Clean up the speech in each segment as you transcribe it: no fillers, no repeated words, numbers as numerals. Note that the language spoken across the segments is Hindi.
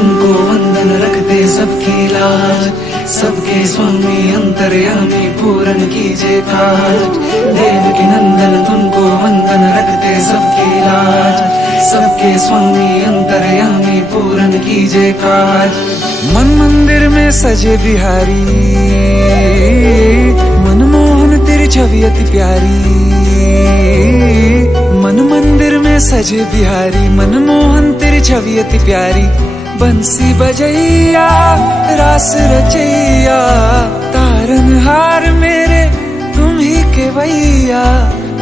तुमको वंदन रखते सबकी लाज, सबके स्वामी अंतर्यामी पूरन कीजिए काज। देवकी नंदन तुमको वंदन रखते सबकी लाज, सबके स्वामी अंतर्यामी पूरन कीजिए काज। मन मंदिर में सजे बिहारी, मनमोहन तेरी छवि अति प्यारी। मन मंदिर में सजे बिहारी, मनमोहन तेरी छवि अति प्यारी। बंसी बजैया रास रचैया, तारनहार मेरे तुम ही केवैया।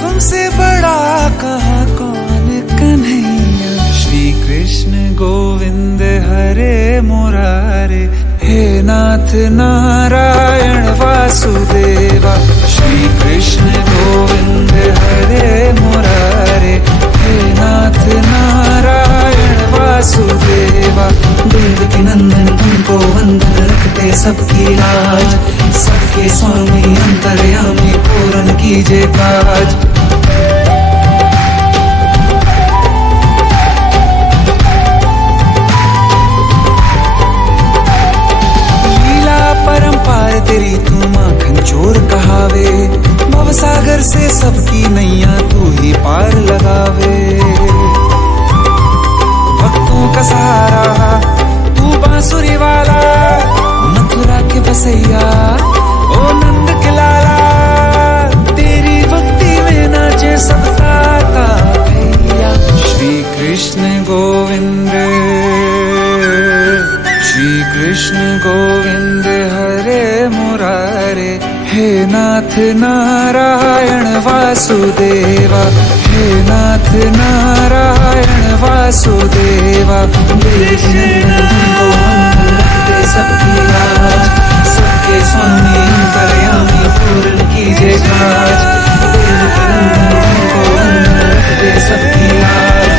तुमसे बड़ा कहाँ कौन कन्हैया। श्री कृष्ण गोविंद हरे मुरारे, हे नाथ नारायण वासुदेवा। श्री कृष्ण गोविंद हरे मुरारे, हे नाथ नारायण वासुदेवा। देवकी नंदन तुमको वंदन रखते सबकी लाज, सबके स्वामी अंतर्यामी पूरन कीजिए काज। परंपार तेरी तू माखन चोर कहावे, भवसागर से सबकी नैया तू ही पार लगावे। भक्तों का सहारा तू बांसुरी वाला, मथुरा के बसैया ओ नंद के लाला। तेरी भक्ति में नाचे सबका भैया। श्री कृष्ण गोविंद, श्री कृष्ण गोविंद हरे मुरारे, हे नाथ नारायण वासुदेवा। हे नाथ नारायण वासुदेवा। देवकी नंदन तुमको वंदन रखते सबकी लाज, सबके स्वामी अंतर्यामी पूरन कीजिए काज। देवकी नंदन तुमको वंदन रखते सबकी लाज,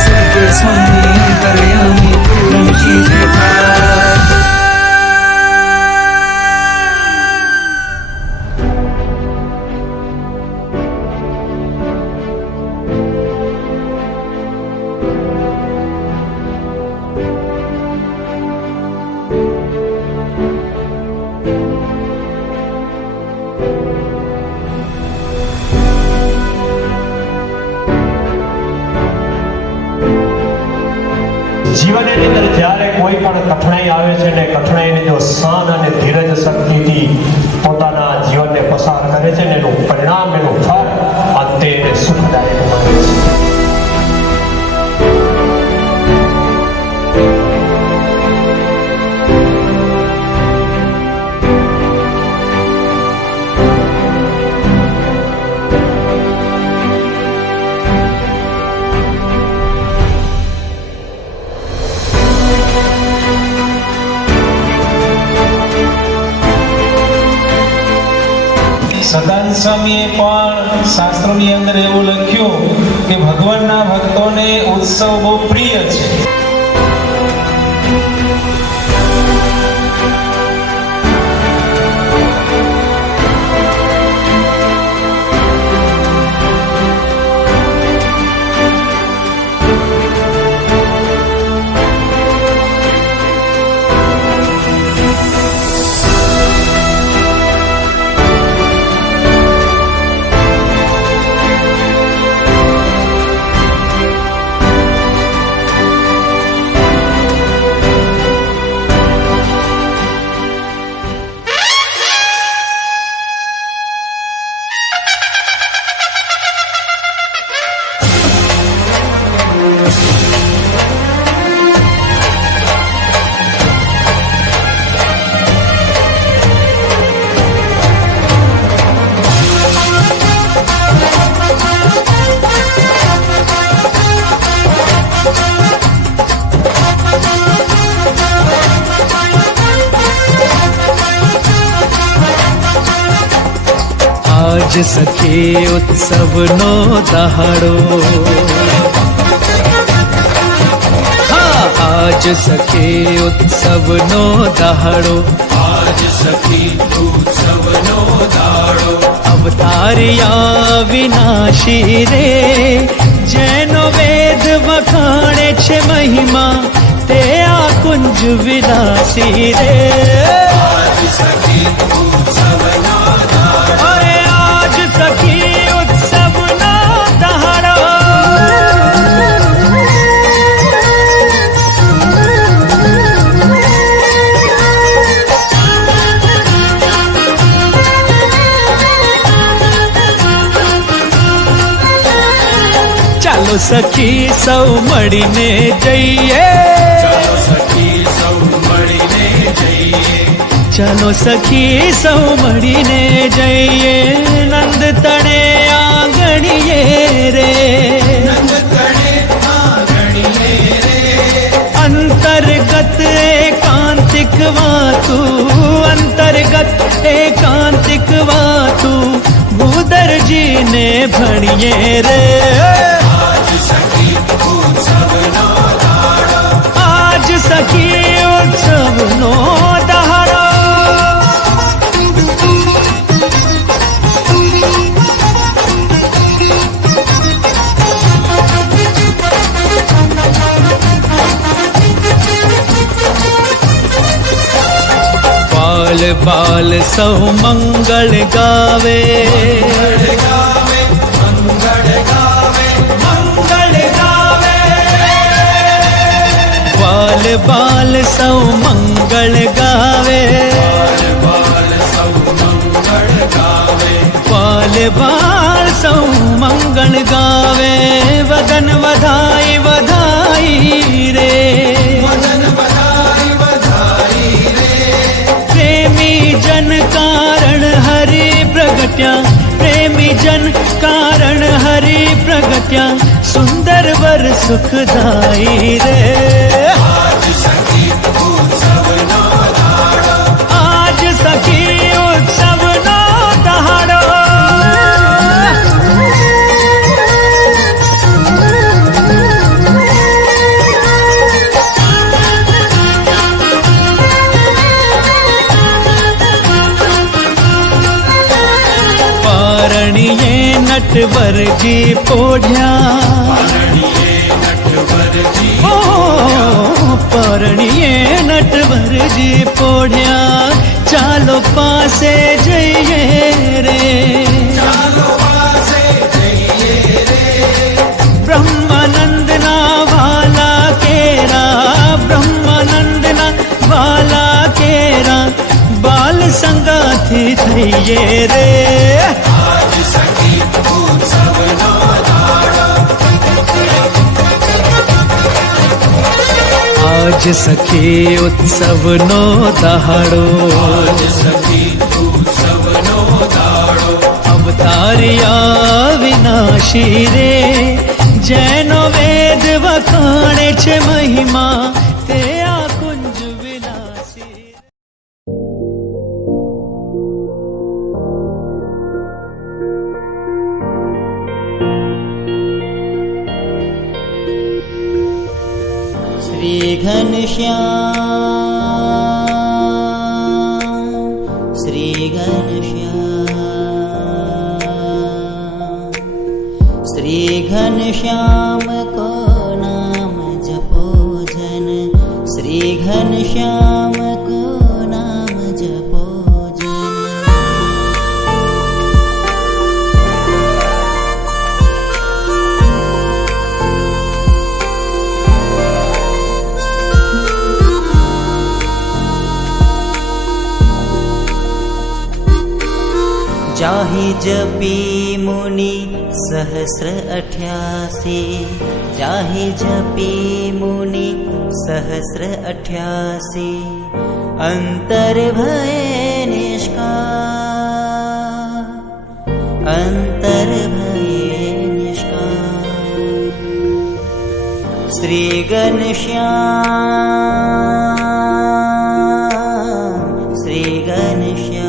सबके स्वामी अंतर्यामी पूरन कीजिए काज। જીવનની અંદર જ્યારે કોઈ પણ કઠણાઈ આવે છે ને કઠણાઈને જો શાન અને ધીરજ શક્તિથી પોતાના જીવનને પસાર કરે છે ને એનું પરિણામ, એનું ફળ અંતે એને સુખદાયક બને છે। સદાનંદ સ્વામીએ પણ શાસ્ત્રોની અંદર એવું લખ્યું કે ભગવાનના ભક્તોને ઉત્સવ બહુ પ્રિય છે। आज सखे उत्सव नो दहाड़ो, हाँ आज सखे उत्सव नो दहाड़ो। आज सखी उत्सव नो दाड़ो, अवतारिया विनाशी रे। जैनो वेद वखाणे छे महिमा ते आ कुंज विलासी रे। अरे आज सखी उत्सव ना दहाड़ो, ચાલો સખી સૌ મળીને જઈએ, ચાલો સખી સૌ મળીને જઈએ, નંદ તળે આંગણીએ રે, અંતર્ગત એકાંતિક વાતું, અંતર્ગત એકાંતિક વાતું ભૂદરજીને ભણીએ રે। आज सखी उत्सव नो दहाड़ो, बाल बाल सौ मंगल गावे, बाल बाल सौ मंगल गावे, बाल बाल सौ मंगल गावे, वदन वधाई वधाई रे, प्रेमी जन कारण हरि प्रगट्या, प्रेमी जन कारण हरि प्रगट्या, सुंदर वर सुखदाई रे। आज सखी उत्सव नो दहाड़ो, पारणिये नटवर जी पोढ़्या, परणिये नटवर जी पोढ़्या, चालो पासे जइए रे, ब्रह्मानंद ना वाला केरा, ब्रह्मानंद ना वाला केरा, बाल संगाथी थइए रे। आज सखी उत्सव नो दहाड़ो, आज सखी उत्सव नो दहाड़ो, अवतारिया विनाशी रे, जैनो वेद वखाणे छे महिमा ते आ कुंज विलासी। श्री घनश्याम, श्री घनश्याम, श्री घनश्याम को नाम जपो जन, श्री घनश्याम को नाम जपो जन। जाहि जपी मुनि सहस्र 88, जाहि जपी मुनि सहस्र 88, अंतर भय निष्काम, अंतर भय निष्काम। श्री घनश्याम, श्री घनश्याम।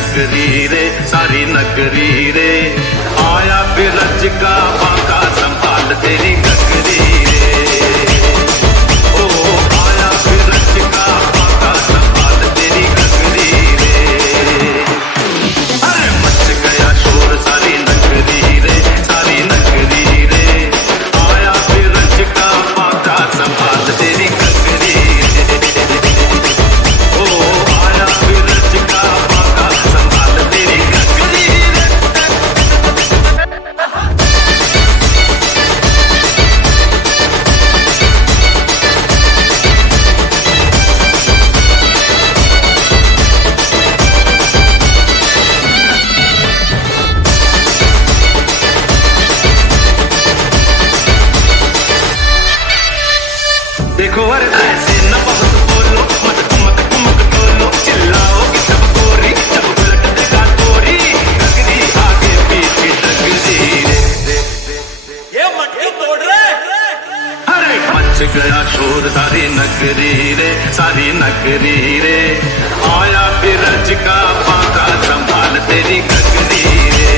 नगरी रे सारी नगरी रे आया बिरज का बाका संभाल तेरी नगरी रे ओ आया बिरज का बाका संभाल तेरी नगरी रे अरे मच गया शोर सारी नगरी रे सारी नगरी रे आया बिरज का बाका संभाल तेरी नगरी रे ओ आया बिरज का बाका संभाल तेरी नगरी रे देखो अरे ऐसे न बहुत बोलो मत ठुमक ठुमक बोलो चिल्लाओगी सब गोरी जब उलट देगा गोरी नगरी आगे पीछे नगरी रे ये मटकी तोड़ रहे अरे मच गया शोर सारी नगरी रे सारी नगरी रे आया बिरज का बाका संभाल तेरी नगरी रे